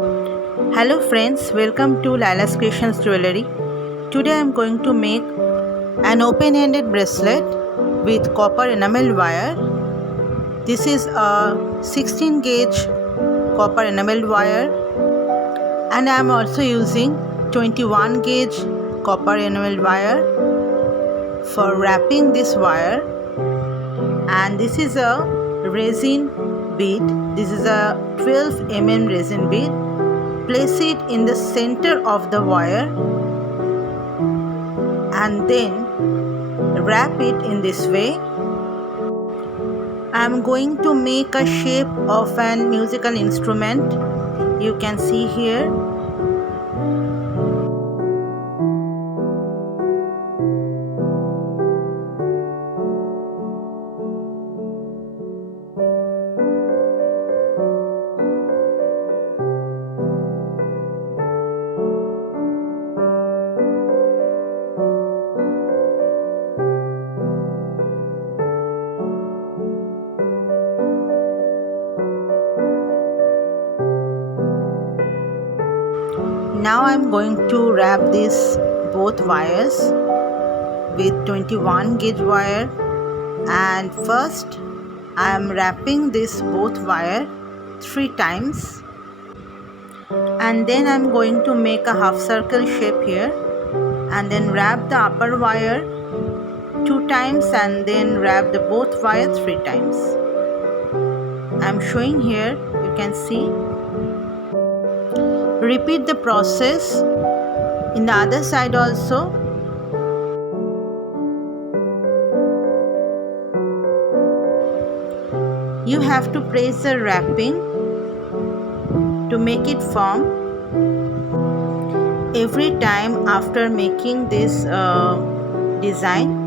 Hello friends, welcome to Laila's Creations Jewellery. Today I am going to make an open-ended bracelet with copper enamel wire. This is a 16 gauge copper enamel wire, and I am also using 21 gauge copper enamel wire for wrapping this wire. And this is a resin bead. This is a 12 mm resin bead. Place it in the center of the wire and then wrap it in this way. I am going to make a shape of an musical instrument. You can see here. Now I am going to wrap these both wires with 21 gauge wire, and first I am wrapping this both wire 3 times, and then I am going to make a half circle shape here and then wrap the upper wire 2 times and then wrap the both wire 3 times. I am showing here, you can see. Repeat the process in the other side also. You have to press the wrapping to make it firm. Every time after making this design,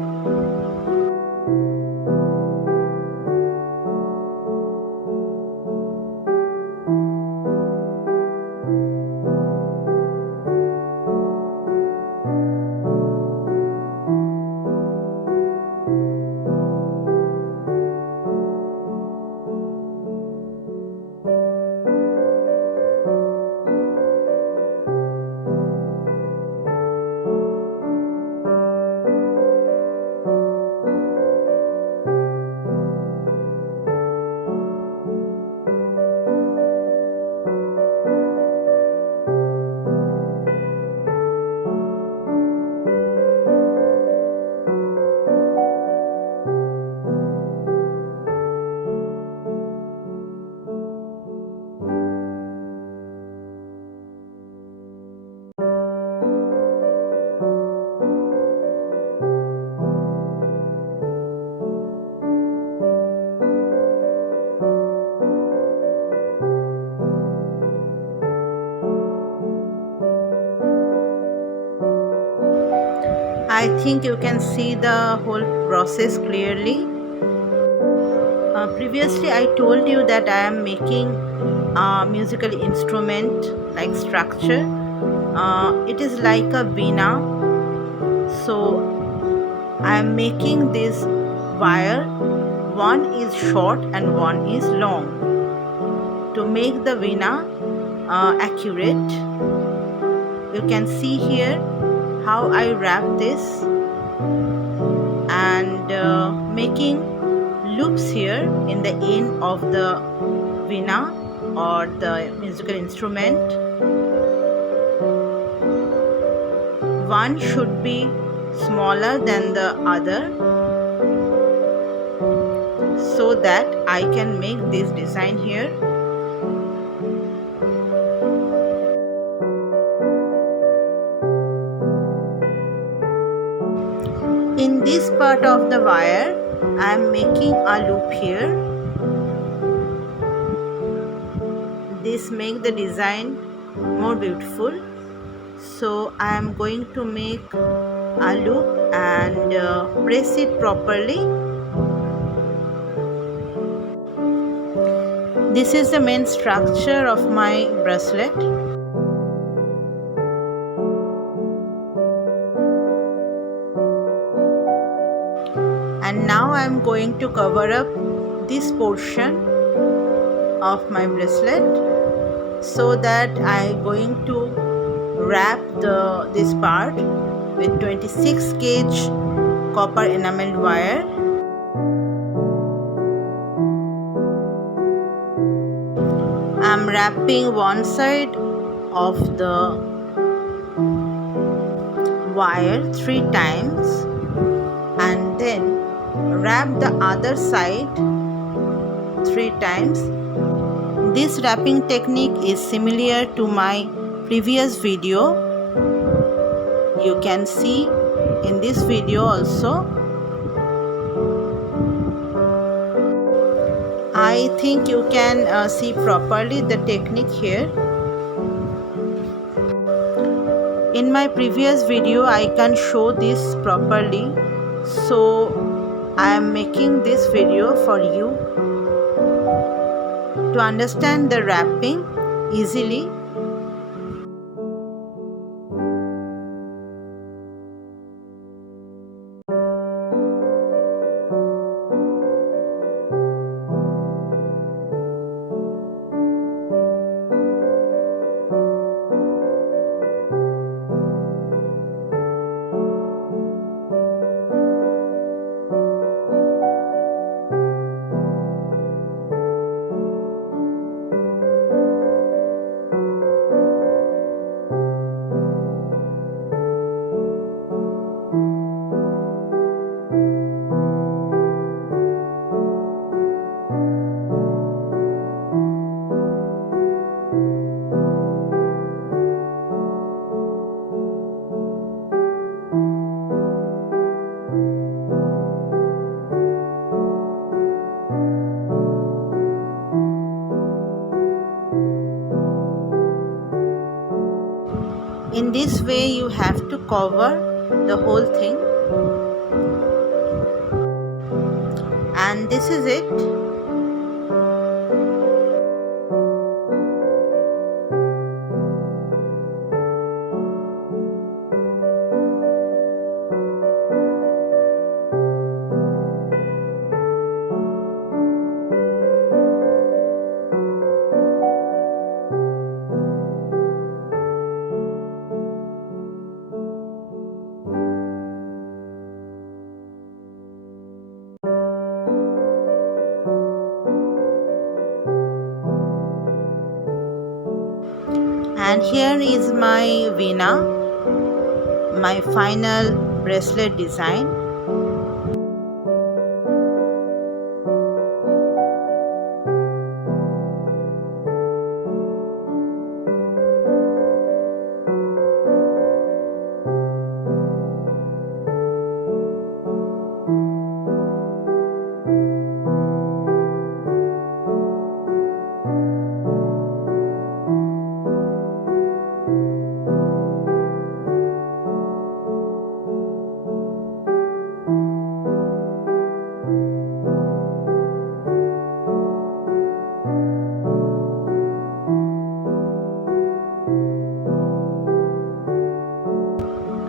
I think you can see the whole process clearly. Previously I told you that I am making a musical instrument like structure. It is like a veena. So I am making this wire. One is short and one is long to make the veena accurate. You can see here how I wrap this and making loops here in the end of the veena or the musical instrument. One should be smaller than the other so that I can make this design here. In this part of the wire, I am making a loop here. This makes the design more beautiful. So I am going to make a loop and press it properly. This is the main structure of my bracelet. And now I am going to cover up this portion of my bracelet so that I'm going to wrap this part with 26 gauge copper enameled wire. I'm wrapping one side of the wire 3 times and then wrap the other side 3 times. This wrapping technique is similar to my previous video. You can see in this video also. I think you can see properly the technique here. In my previous video I can show this properly, so I am making this video for you to understand the wrapping easily. In this way you have to cover the whole thing, and this is it. And here is my veena, my final bracelet design.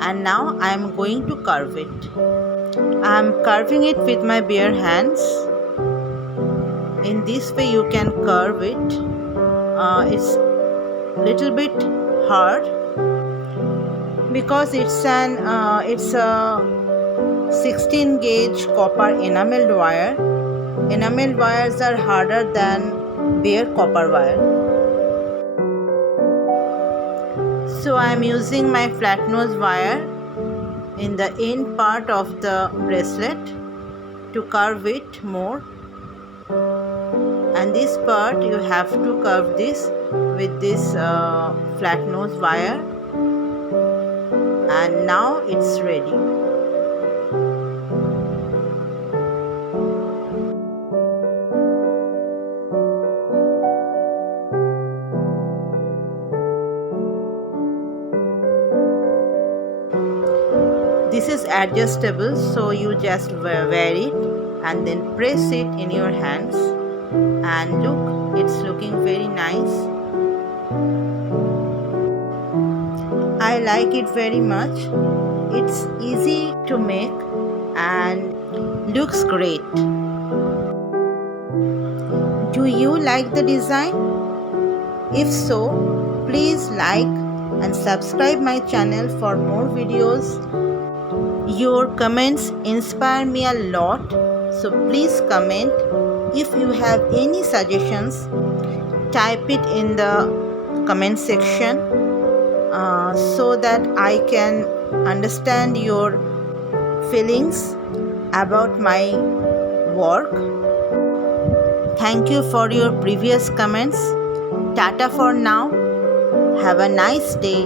And now I am going to carve it. I am carving it with my bare hands. In this way you can carve it. It's little bit hard because it's a 16 gauge copper enameled wire. Enameled wires are harder than bare copper wire. So I am using my flat nose wire in the end part of the bracelet to carve it more, and this part you have to carve this with this flat nose wire, and now it's ready. This is adjustable, so you just wear it and then press it in your hands, and look, it's looking very nice. I like it very much. It's easy to make and looks great. Do you like the design? If so, please like and subscribe my channel for more videos. Your comments inspire me a lot, so please comment. If you have any suggestions, type it in the comment section so that I can understand your feelings about my work. Thank you for your previous comments. Tata for now. Have a nice day.